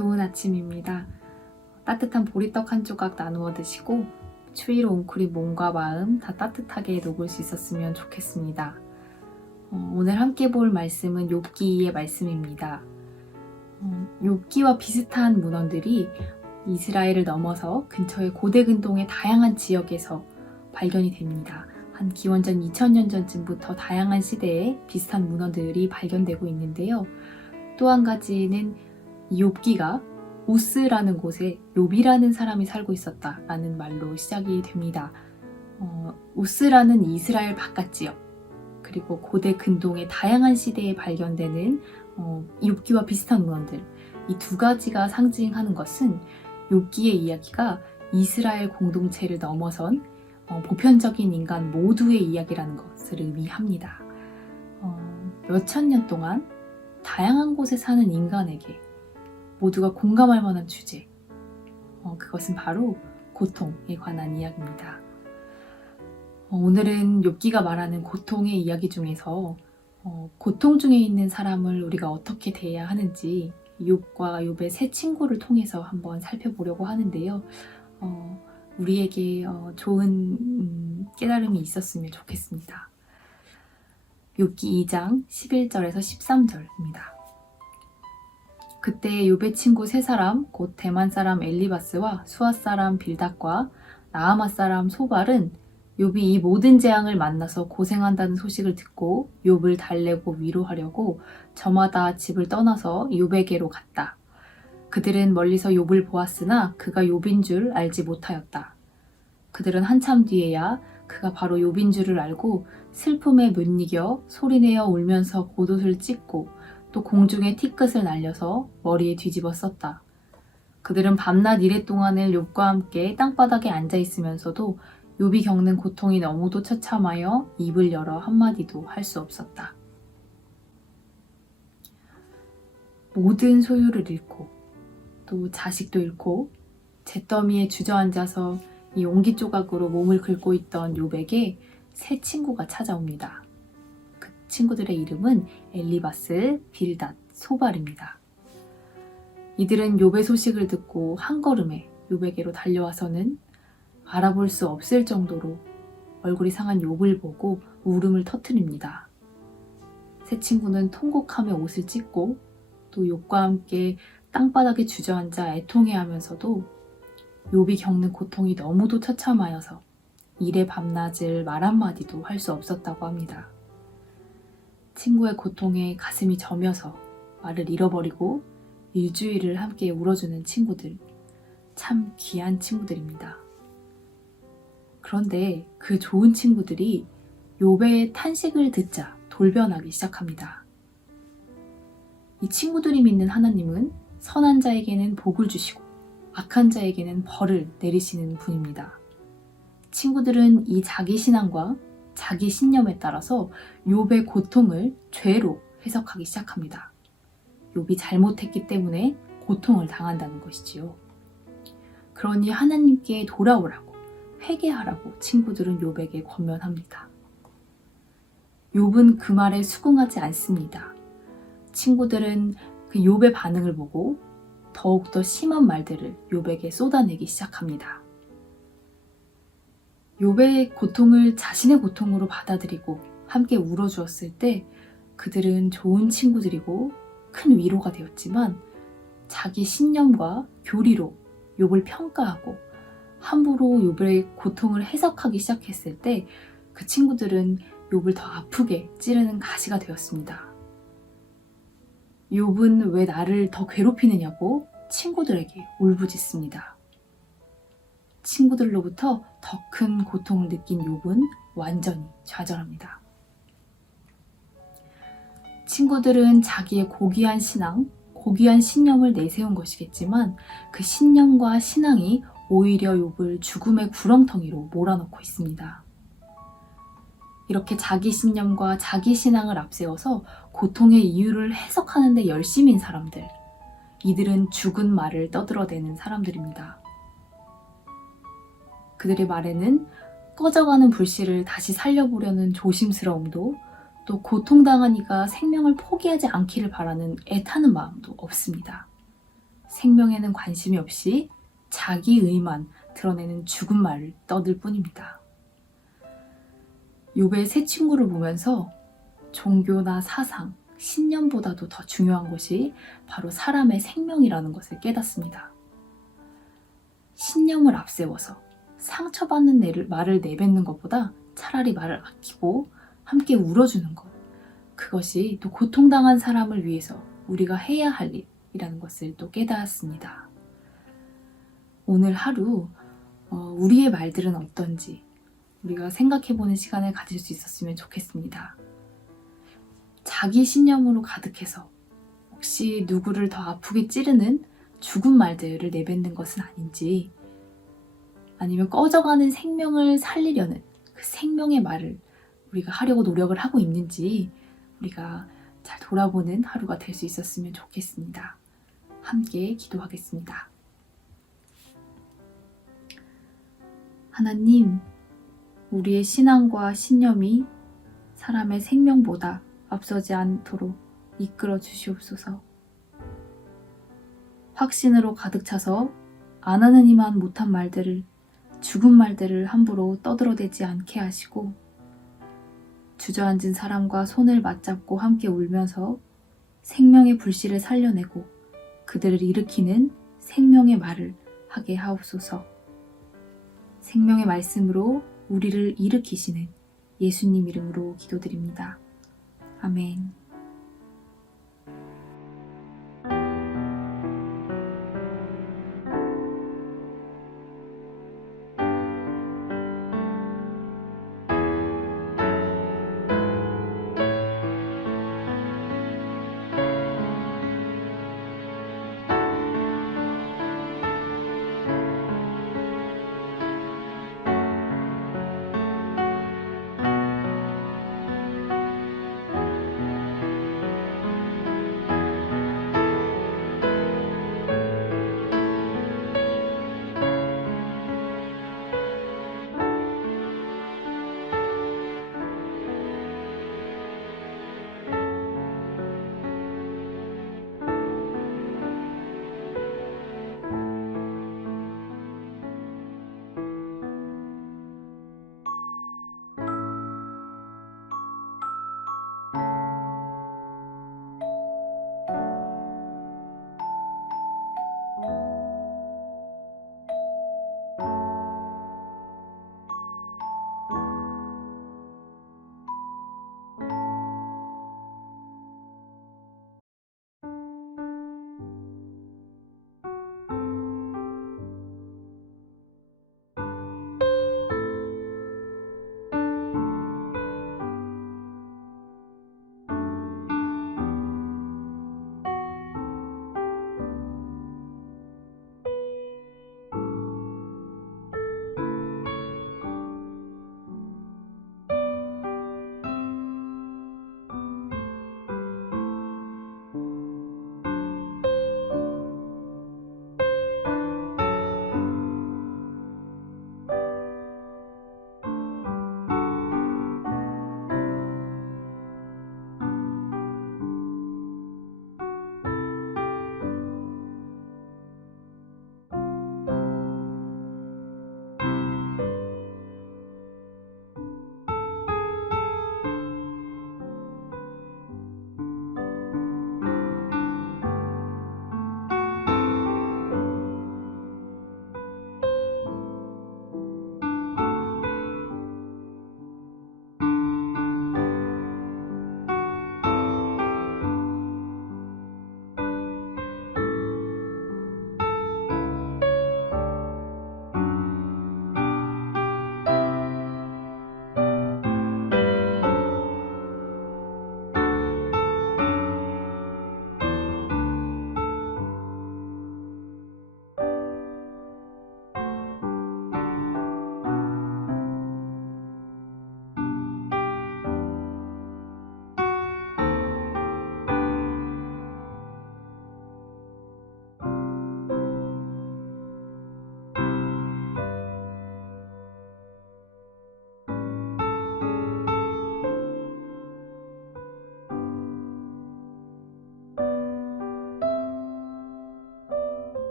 좋은 아침입니다. 따뜻한 보리떡 한 조각 나누어 드시고 추위로 웅크린 몸과 마음 다 따뜻하게 녹을 수 있었으면 좋겠습니다. 오늘 함께 볼 말씀은 욥기의 말씀입니다. 욥기와 비슷한 문헌들이 이스라엘을 넘어서 근처의 고대 근동의 다양한 지역에서 발견이 됩니다. 한 기원전 2000년 전쯤부터 다양한 시대에 비슷한 문헌들이 발견되고 있는데요. 또 한 가지는 이 욥기가 우스라는 곳에 욥이라는 사람이 살고 있었다라는 말로 시작이 됩니다. 우스라는 이스라엘 바깥 지역, 그리고 고대 근동의 다양한 시대에 발견되는 욥기와 비슷한 문헌들, 이 두 가지가 상징하는 것은 욥기의 이야기가 이스라엘 공동체를 넘어선 보편적인 인간 모두의 이야기라는 것을 의미합니다. 몇천 년 동안 다양한 곳에 사는 인간에게 모두가 공감할 만한 주제, 그것은 바로 고통에 관한 이야기입니다. 오늘은 욥기가 말하는 고통의 이야기 중에서 고통 중에 있는 사람을 우리가 어떻게 대해야 하는지 욥과 욥의 세 친구를 통해서 한번 살펴보려고 하는데요. 우리에게 좋은 깨달음이 있었으면 좋겠습니다. 욥기 2장 11절에서 13절입니다. 그때 욥의 친구 세 사람, 곧 대만 사람 엘리바스와 수아 사람 빌닷과 나아마 사람 소발은 욥이 이 모든 재앙을 만나서 고생한다는 소식을 듣고 욥을 달래고 위로하려고 저마다 집을 떠나서 욥에게로 갔다. 그들은 멀리서 욥을 보았으나 그가 욥인 줄 알지 못하였다. 그들은 한참 뒤에야 그가 바로 욥인 줄을 알고 슬픔에 못 이겨 소리내어 울면서 겉옷을 찢고 또 공중에 티끝을 날려서 머리에 뒤집어 썼다. 그들은 밤낮 이래 동안을 욥과 함께 땅바닥에 앉아 있으면서도 욥이 겪는 고통이 너무도 처참하여 입을 열어 한마디도 할 수 없었다. 모든 소유를 잃고 또 자식도 잃고 잿더미에 주저앉아서 이 옹기 조각으로 몸을 긁고 있던 욥에게 세 친구가 찾아옵니다. 그 친구들의 이름은 엘리바스, 빌닷, 소발입니다. 이들은 욥의 소식을 듣고 한 걸음에 욥에게로 달려와서는 알아볼 수 없을 정도로 얼굴이 상한 욥을 보고 울음을 터뜨립니다. 세 친구는 통곡하며 옷을 찢고 또 욥과 함께 땅바닥에 주저앉아 애통해하면서도 욥이 겪는 고통이 너무도 처참하여서 이래 밤낮을 말 한마디도 할 수 없었다고 합니다. 친구의 고통에 가슴이 저며서 말을 잃어버리고 일주일을 함께 울어주는 친구들, 참 귀한 친구들입니다. 그런데 그 좋은 친구들이 욥의 탄식을 듣자 돌변하기 시작합니다. 이 친구들이 믿는 하나님은 선한 자에게는 복을 주시고 악한 자에게는 벌을 내리시는 분입니다. 친구들은 이 자기 신앙과 자기 신념에 따라서 욥의 고통을 죄로 해석하기 시작합니다. 욥이 잘못했기 때문에 고통을 당한다는 것이지요. 그러니 하나님께 돌아오라고, 회개하라고 친구들은 욥에게 권면합니다. 욥은 그 말에 수긍하지 않습니다. 친구들은 그 욥의 반응을 보고 더욱더 심한 말들을 욥에게 쏟아내기 시작합니다. 욥의 고통을 자신의 고통으로 받아들이고 함께 울어주었을 때 그들은 좋은 친구들이고 큰 위로가 되었지만 자기 신념과 교리로 욥을 평가하고 함부로 욥의 고통을 해석하기 시작했을 때 그 친구들은 욥을 더 아프게 찌르는 가시가 되었습니다. 욥은 왜 나를 더 괴롭히느냐고 친구들에게 울부짖습니다. 친구들로부터 더 큰 고통을 느낀 욥은 완전히 좌절합니다. 친구들은 자기의 고귀한 신앙, 고귀한 신념을 내세운 것이겠지만 그 신념과 신앙이 오히려 욥을 죽음의 구렁텅이로 몰아넣고 있습니다. 이렇게 자기 신념과 자기 신앙을 앞세워서 고통의 이유를 해석하는 데 열심인 사람들, 이들은 죽은 말을 떠들어대는 사람들입니다. 그들의 말에는 꺼져가는 불씨를 다시 살려보려는 조심스러움도, 또 고통당한 이가 생명을 포기하지 않기를 바라는 애타는 마음도 없습니다. 생명에는 관심이 없이 자기 의만 드러내는 죽은 말을 떠들 뿐입니다. 욥의 세 친구를 보면서 종교나 사상, 신념보다도 더 중요한 것이 바로 사람의 생명이라는 것을 깨닫습니다. 신념을 앞세워서 상처받는 말을 내뱉는 것보다 차라리 말을 아끼고 함께 울어주는 것, 그것이 또 고통당한 사람을 위해서 우리가 해야 할 일이라는 것을 또 깨닫습니다. 오늘 하루 우리의 말들은 어떤지 우리가 생각해보는 시간을 가질 수 있었으면 좋겠습니다. 자기 신념으로 가득해서 혹시 누구를 더 아프게 찌르는 죽은 말들을 내뱉는 것은 아닌지, 아니면 꺼져가는 생명을 살리려는 그 생명의 말을 우리가 하려고 노력을 하고 있는지 우리가 잘 돌아보는 하루가 될 수 있었으면 좋겠습니다. 함께 기도하겠습니다. 하나님, 우리의 신앙과 신념이 사람의 생명보다 앞서지 않도록 이끌어 주시옵소서. 확신으로 가득 차서 안 하는 이만 못한 말들을, 죽은 말들을 함부로 떠들어대지 않게 하시고, 주저앉은 사람과 손을 맞잡고 함께 울면서 생명의 불씨를 살려내고 그들을 일으키는 생명의 말을 하게 하옵소서. 생명의 말씀으로 우리를 일으키시는 예수님 이름으로 기도드립니다. 아멘.